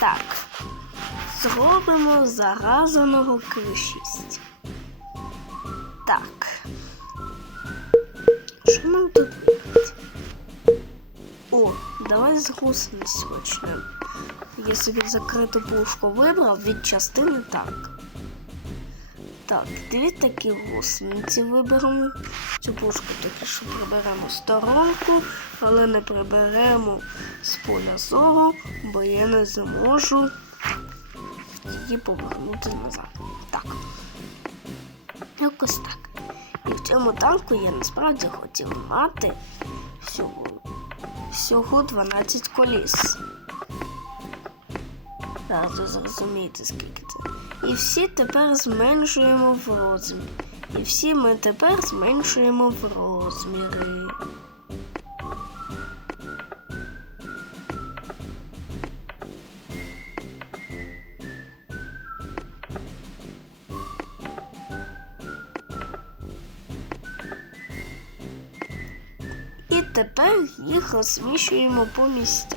Так. Зробимо заразаного К6. Так. Що нам тут робити? О, давай з гусениць почнемо. Я собі закриту пушку вибрав від частини так. Так, дві такі гусениці виберемо. Цю пушку таки що приберемо сторонку, але не приберемо з поля зору, бо я не зможу її повернути назад. Так. Якось так. І в цьому танку я насправді хотів мати всього, всього 12 коліс. Зараз ви зрозумієте, скільки це. І всі тепер зменшуємо в розмірі. І всі ми тепер зменшуємо в розміри. І тепер їх розміщуємо по місцях.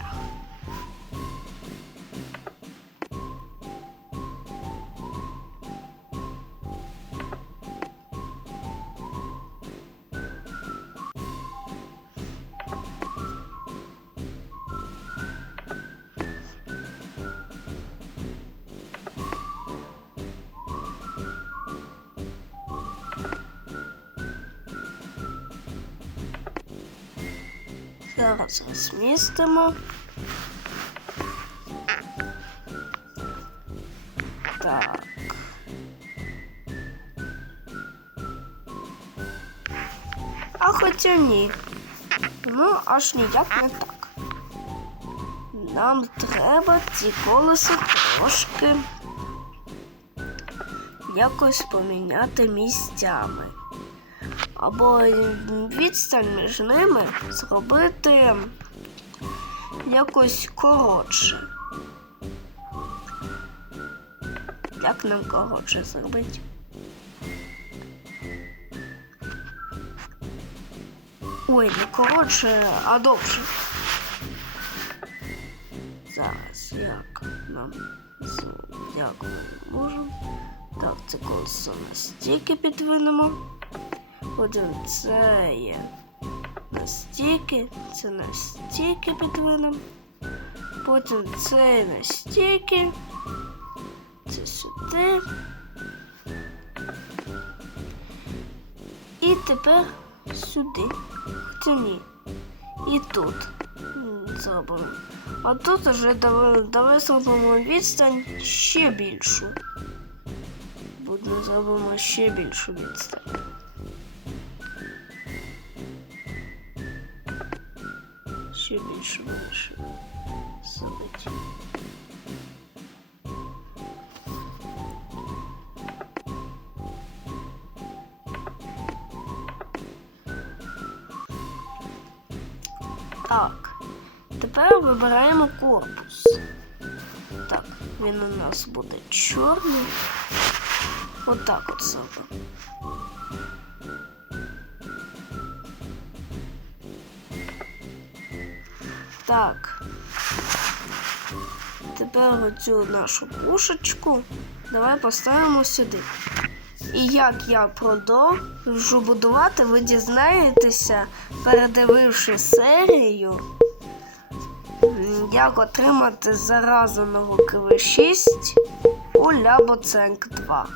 Зараз розмістимо. Так. А хоча ні. Ну, аж ніяк не так. Нам треба ці колеса трошки якось поміняти місцями. Або відстань між ними зробити якось коротше. Як нам коротше зробити? Ой, не коротше, а довше. Зараз як нам як можемо. Так, це колесо настільки підвинемо. Потім це є настільки, це настільки підвинемо. Потім це настільки. Це сюди. І тепер сюди. Хоча ні. І тут зробимо. А тут вже давай, давай зробимо відстань ще більшу. Будемо зробимо ще більшу відстань. Ще більше більше сидить. Так, тепер вибираємо корпус. Так, він у нас буде чорний. Отак от зробимо. Так. Тепер оцю нашу пушечку давай поставимо сюди. І як я продовжу будувати, ви дізнаєтеся, передививши серію, як отримати заразаного КВ6 у Лябоценк 2.